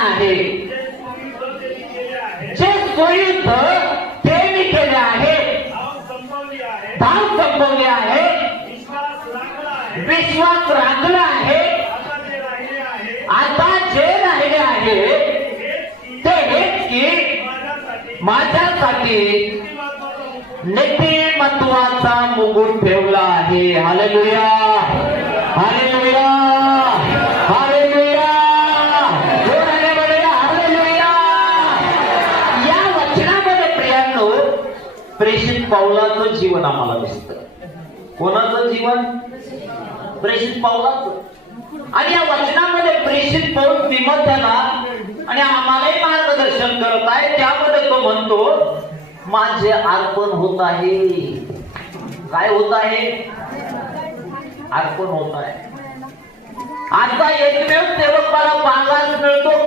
आहे, जे सोयीच ते मी केले आहे, धाव संपवली आहे, विश्वास राखला आहे. आता जे राहिले आहे ते हेच की माझ्यासाठी नीतिमत्वाचा मुकुट ठेवला आहे. हालेलुया, हालेलुया, हालेलुया, जोराने बोलूया हालेलुया. या वचनामध्ये प्रियांनो प्रेषित पाऊलाचं जीवन आम्हाला दिसतं. कोणाचं जीवन? प्रेषित पाऊलाचं. आणि या वचनामध्ये प्रेषित पाऊल तिमोथेला आणि आम्हालाही मार्गदर्शन करत आहे. त्यामध्ये तो म्हणतो माझे अर्पण होत आहे. काय होत आहे? अर्पण होत आहे. आता एकमेव सेवक मला मागास मिळतो